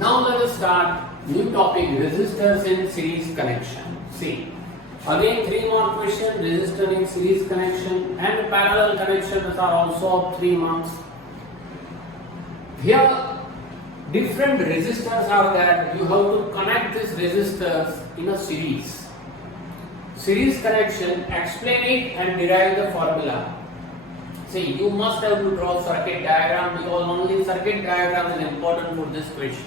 Now let us start new topic, resistors in series connection. See, again 3 more question, resistor in series connection and parallel connections are also of 3 marks. Here different resistors are there. You have to connect these resistors in a series. Series connection, explain it and derive the formula. See, you must have to draw circuit diagram because only circuit diagram is important for this question.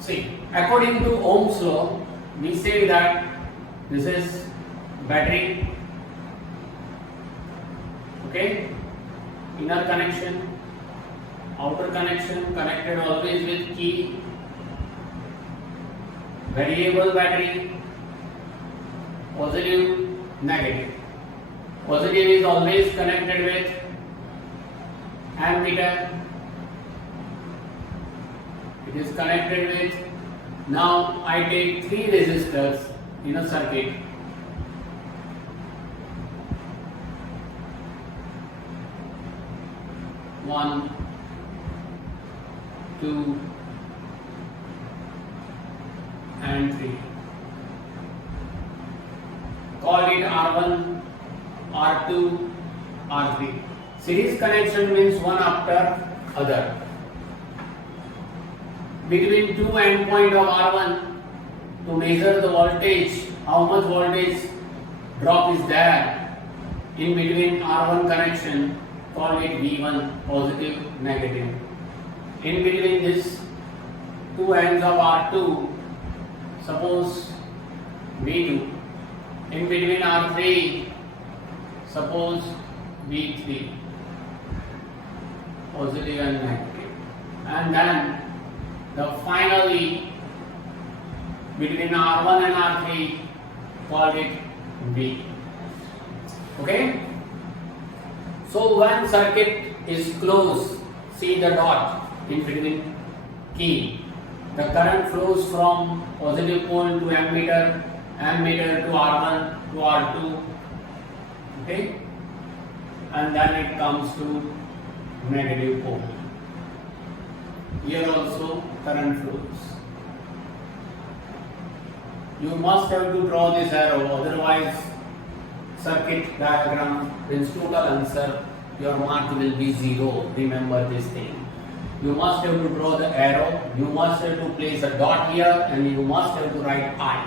See, according to Ohm's law, we say that this is battery, okay, inner connection, outer connection, connected always with key, variable battery, positive, negative. Positive is always connected with ammeter. It is connected with. Now I take 3 resistors in a circuit. One, 2, and 3. Call it R1, R2, R3. Series connection means one after other. Between 2 endpoint of R1 to measure the voltage, how much voltage drop is there in between R1 connection, call it V1, positive, negative. In between this 2 ends of R2, suppose V2. In between R3, suppose V3, positive and negative. And then the finally between R1 and R3, call it V. Okay? So when circuit is closed, see the dot in between key. The current flows from positive pole to ammeter, ammeter to R1 to R2. Okay? And then it comes to negative pole. Here also current flows. You must have to draw this arrow, otherwise circuit diagram means total answer, your mark will be 0. Remember this thing. You must have to draw the arrow, you must have to place a dot here, and you must have to write I.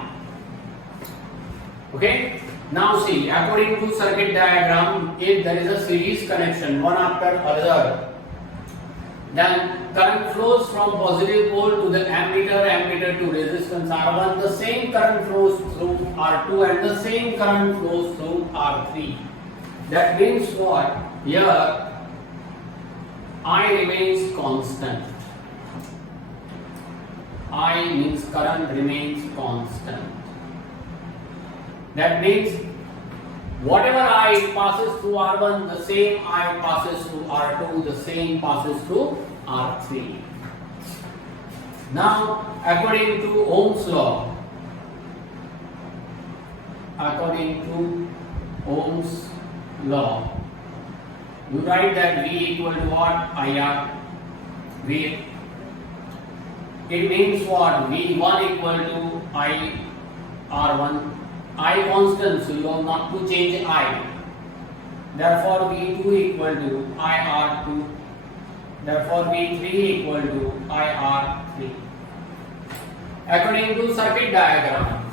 Okay? Now see, according to circuit diagram, if there is a series connection, one after another, then current flows from positive pole to the ammeter, ammeter to resistance R1, the same current flows through R2 and the same current flows through R3. That means what? Here, I remains constant. I means current remains constant. That means whatever I passes through R1, the same I passes through R2, the same passes through R3. Now, according to Ohm's law, you write that V equal to what? IR. V. It means what? V1 equal to I R1. I constant, so you have not to change I. Therefore, V2 equal to IR2. Therefore, V3 equal to IR3. According to circuit diagram,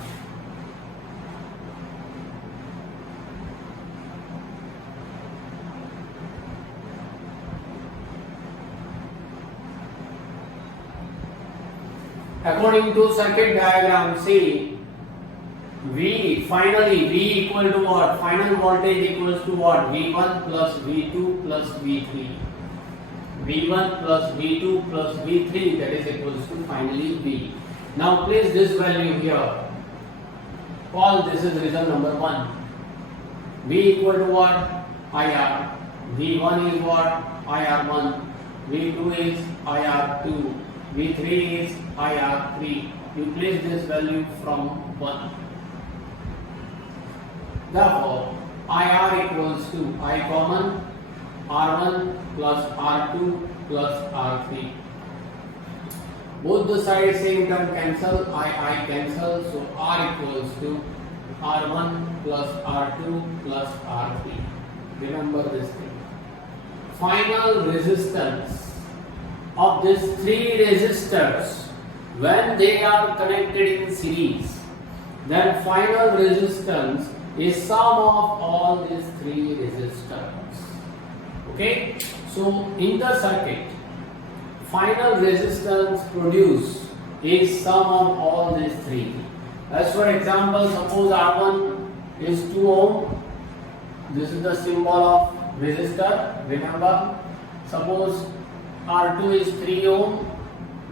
see, finally V equal to what? Final voltage equals to what? V1 plus V2 plus V3. V1 plus V2 plus V3, that is equals to finally V. Now place this value here. Call this is result number 1. V equal to what? IR. V1 is what? IR1. V2 is IR2. V3 is IR3. You place this value from 1. Therefore, IR equals to I common R1 plus R2 plus R3. both the sides same term cancel, I cancel, so R equals to R1 plus R2 plus R3. Remember this thing. Final resistance of these three resistors when they are connected in series, then final resistance is sum of all these three resistors. Okay, so in the circuit, final resistance produced is sum of all these three. As for example, suppose R1 is 2 ohm. This is the symbol of resistor. Remember, suppose R2 is 3 ohm.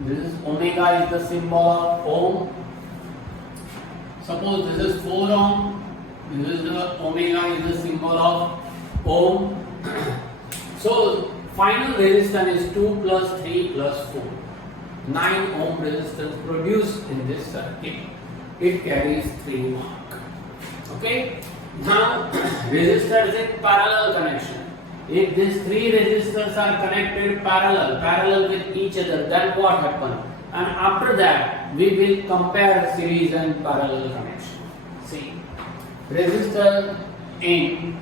This is omega is the symbol of ohm. Suppose this is 4 ohm. This is the omega is the symbol of ohm. So final resistance is 2 plus 3 plus 4. 9 ohm resistance produced in this circuit. It carries 3 mark. Okay. Now resistors in parallel connection. If these three resistors are connected parallel with each other, then what happens? And after that, we will compare series and parallel connection. See, resistor in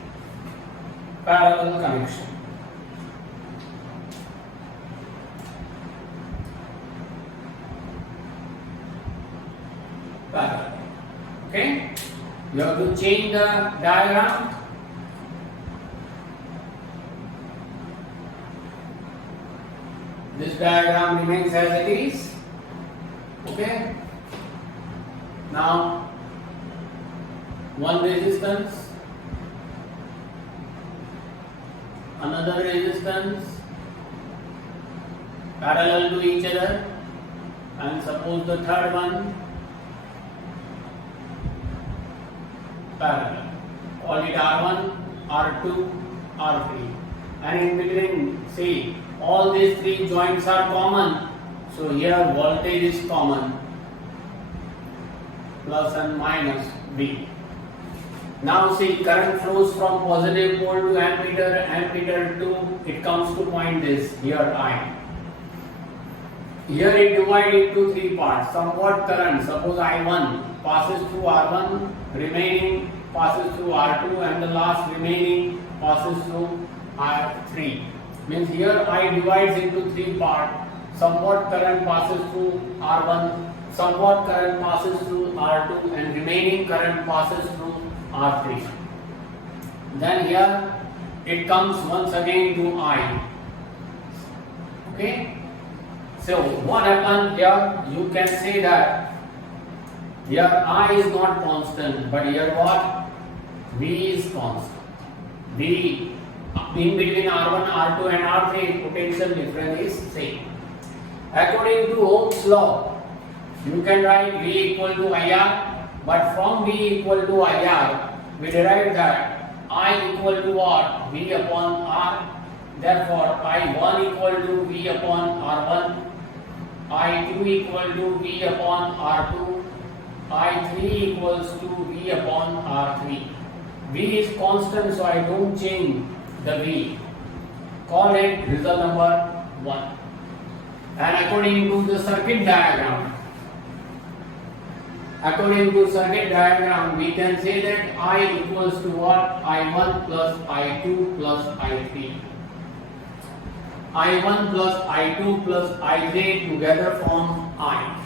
parallel connection. Parallel. Okay? You have to change the diagram. This diagram remains as it is. Okay. Now, one resistance, another resistance, parallel to each other, and suppose the third one parallel. Call it R1, R2, R3, and in between, see, all these three joints are common, so here voltage is common, plus and minus V. Now see, current flows from positive pole to ammeter to, it comes to point this, here I. Here it divided into three parts. Somewhat current, suppose I1 passes through R1, remaining passes through R2, and the last remaining passes through R3. Means here I divides into three parts. Somewhat current passes through R1, somewhat current passes through R2, and remaining current passes through R3. Then here it comes once again to I. Okay. So what happened here? You can say that here I is not constant, but here what? V is constant. V in between R1, R2 and R3 potential difference is same. According to Ohm's law, you can write V equal to IR, but from V equal to IR, we derive that I equal to what? V upon R. Therefore, I1 equal to V upon R1, I2 equal to V upon R2, I3 equals to V upon R3. V is constant, so I don't change the V. Call it result number 1. And according to the circuit diagram, we can say that I equals to what? I1 plus I2 plus I3. I1 plus I2 plus I3 together form I.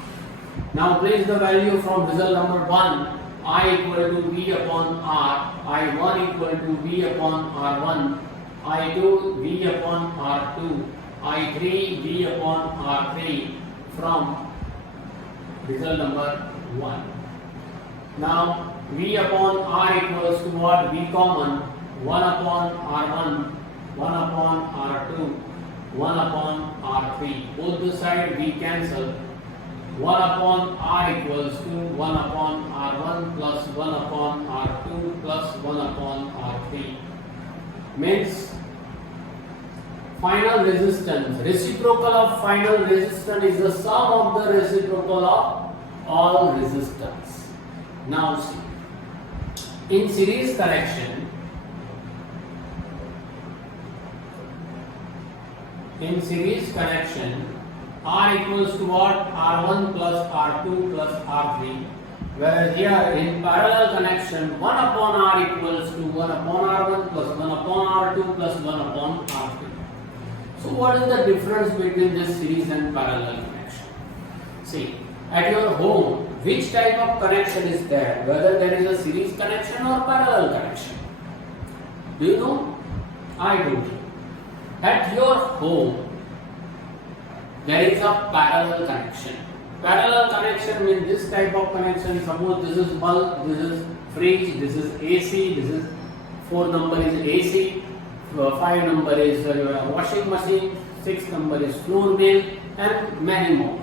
Now place the value from result number 1. I equal to V upon R, I1 equal to V upon R1, I2 V upon R2, I3 V upon R3 from result number 1. Now V upon R equals to what? V common, 1 upon R1, 1 upon R2, 1 upon R3. Both the side V cancel. 1 upon R equals to 1 upon R1 plus 1 upon R2 plus 1 upon R3. Means final resistance, reciprocal of final resistance is the sum of the reciprocal of all resistance. Now see, in series connection, R equals to what? R1 plus R2 plus R3. Whereas here in parallel connection, 1 upon R equals to 1 upon R1 plus 1 upon R2 plus 1 upon R3. So what is the difference between this series and parallel connection? See, at your home, which type of connection is there? Whether there is a series connection or parallel connection? Do you know? I don't. At your home, there is a parallel connection. Parallel connection means this type of connection. Suppose this is bulb, this is fridge, this is AC, this is 4 number is AC, 5 number is washing machine, 6 number is floor mill, and many more.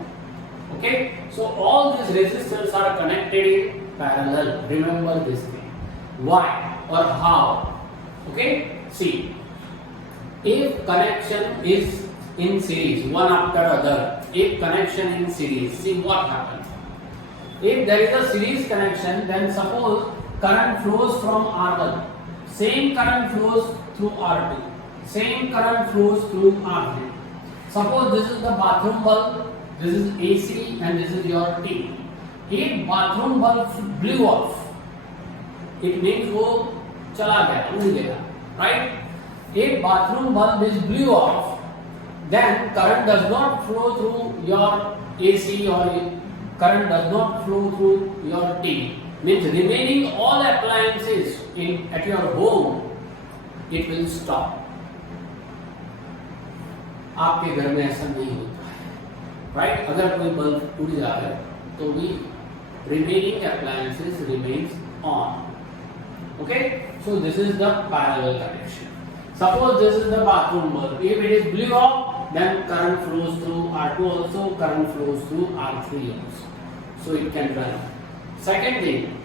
Okay, so all these resistors are connected in parallel. Remember this thing. Why or how? Okay, see, if connection is in series, one after other, if connection in series, see what happens. If there is a series connection, then suppose current flows from R1, same current flows through R2, same current flows through R3. Suppose this is the bathroom bulb, this is AC and this is your TV. If bathroom bulb blew off, it means वो चला गया, उड़ गया, right? If bathroom bulb is blew off, then current does not flow through your AC or current does not flow through your TV. Means remaining all appliances at your home, it will stop. आपके घर में ऐसा नहीं होता है, right? अगर कोई bulb टूट जाए तो भी remaining appliances remains on. Okay, so this is the parallel connection. Suppose this is the bathroom bulb. If it is blew off, then current flows through R2 also, current flows through R3 also. So it can run. Second thing,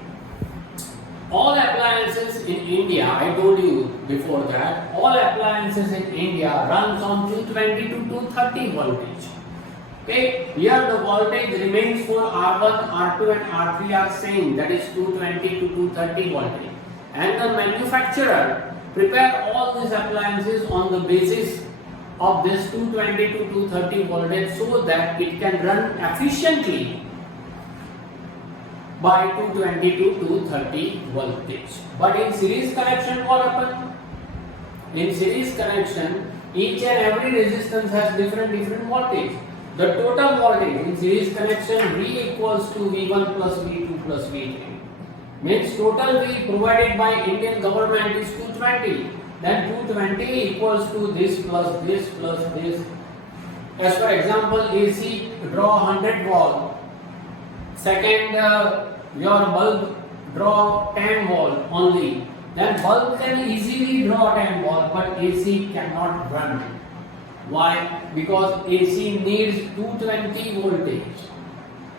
all appliances in India, I told you before that, all appliances in India runs on 220 to 230 voltage. Okay, here the voltage remains for R1, R2 and R3 are same, that is 220 to 230 voltage. And the manufacturer prepare all these appliances on the basis of this 220 to 230 voltage so that it can run efficiently by 220 to 230 voltage. But in series connection, what happens? In series connection, each and every resistance has different voltage. The total voltage in series connection V equals to V1 plus V2 plus V3. Means total V provided by Indian government is 220. Then 220 equals to this plus this plus this. As for example, AC draw 100 volt. Second, your bulb draw 10 volt only. Then bulb can easily draw 10 volt, but AC cannot run. Why? Because AC needs 220 voltage.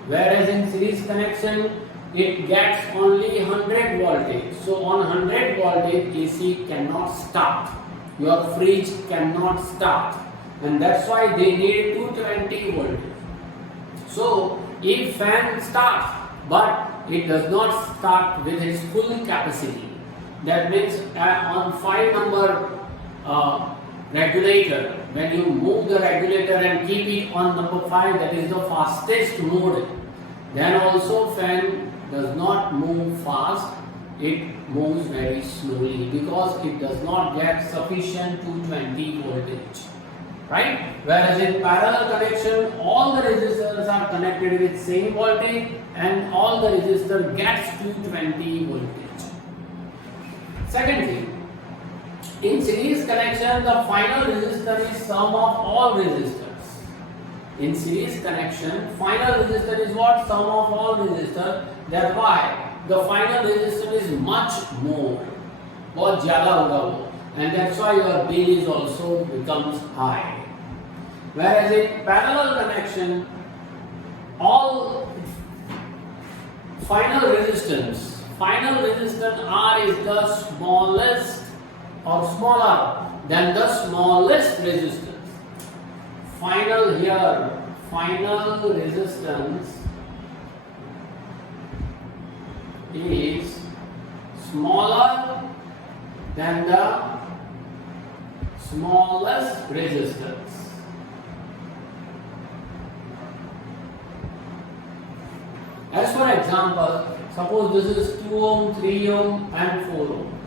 Whereas in series connection, it gets only 100 voltage. So on 100 voltage, AC cannot start. Your fridge cannot start. And that's why they need 220 voltage. So if fan starts, but it does not start with its full capacity, that means on 5 number regulator, when you move the regulator and keep it on number 5, that is the fastest mode, then also fan does not move fast, it moves very slowly because it does not get sufficient 220 voltage, right? Whereas in parallel connection, all the resistors are connected with same voltage and all the resistor gets 220 voltage. Second thing, in series connection, the final resistor is sum of all resistors. In series connection, final resistor is what? Sum of all resistors. Thereby, the final resistor is much more. बहुत ज़्यादा होगा वो, and that's why your bill is also becomes high. Whereas in parallel connection, all final resistance R is the smallest or smaller than the smallest resistance. Final resistance is smaller than the smallest resistance. As for example, suppose this is 2 ohm, 3 ohm and 4 ohm.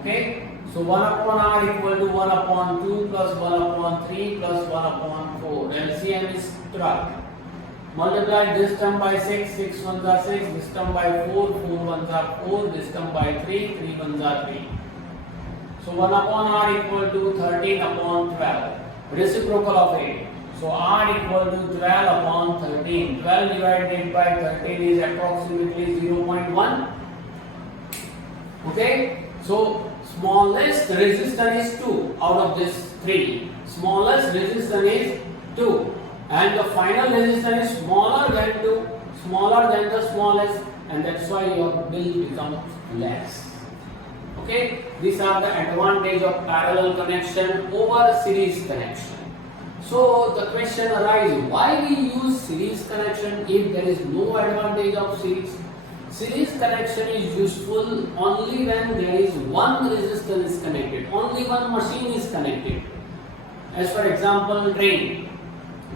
Okay? So 1 upon R equal to 1 upon 2 plus 1 upon 3 plus 1 upon 4. LCM is 12. Multiply this term by 6, 6 ones are 6, this term by 4, 4 ones are 4, this term by 3, 3 ones are 3. So 1 upon R equal to 13 upon 12. Reciprocal of 8. So R equal to 12 upon 13. 12 divided by 13 is approximately 0.1. Okay? So smallest resistance is 2 out of this 3. Smallest resistance is 2. And the final resistance is smaller than the smallest, and that's why your bill becomes less. Okay, these are the advantage of parallel connection over series connection. So the question arises, why we use series connection if there is no advantage of series? Series connection is useful only when there is one resistance connected, only one machine is connected. As for example, train.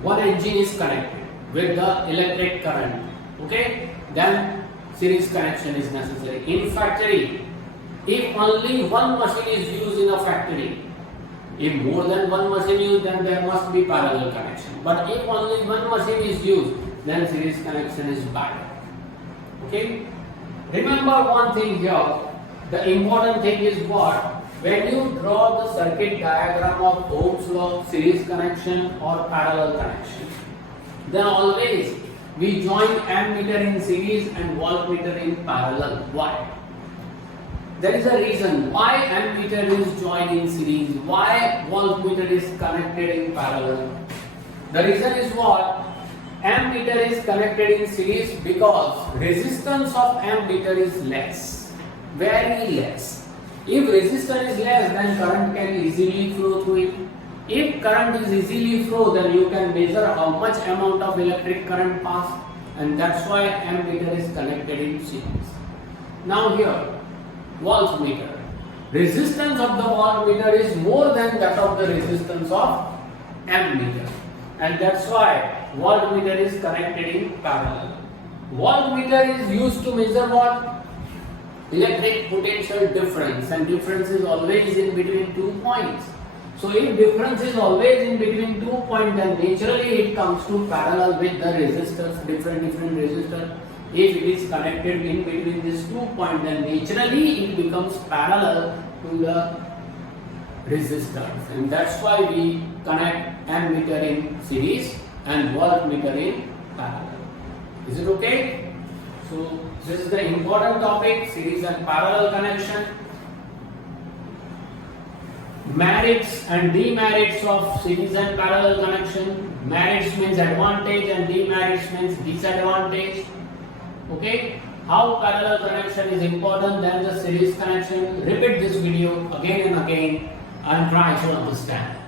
One engine is connected with the electric current, okay, then series connection is necessary. In factory, if only one machine is used in a factory, if more than one machine is used, then there must be parallel connection. But if only one machine is used, then series connection is bad. Okay, remember one thing here, the important thing is what? When you draw the circuit diagram of Ohm's law, series connection or parallel connection, then always we join ammeter in series and voltmeter in parallel. Why? There is a reason why ammeter is joined in series, why voltmeter is connected in parallel. The reason is what? Ammeter is connected in series because resistance of ammeter is less, very less. If resistance is less, then current can easily flow through it. If current is easily flow, then you can measure how much amount of electric current pass, and that's why ammeter is connected in series. Now here, voltmeter. Resistance of the voltmeter is more than that of the resistance of ammeter, and that's why voltmeter is connected in parallel. Voltmeter is used to measure what? Electric potential difference, and difference is always in between 2 points. So if difference is always in between 2 points, then naturally it comes to parallel with the resistors, different resistors. If it is connected in between these 2 points, then naturally it becomes parallel to the resistors, and that's why we connect ammeter in series and voltmeter in parallel. Is it okay? So this is the important topic, series and parallel connection. Merits and demerits of series and parallel connection. Merits means advantage and demerits means disadvantage. Okay, how parallel connection is important than the series connection. Repeat this video again and again and try to understand.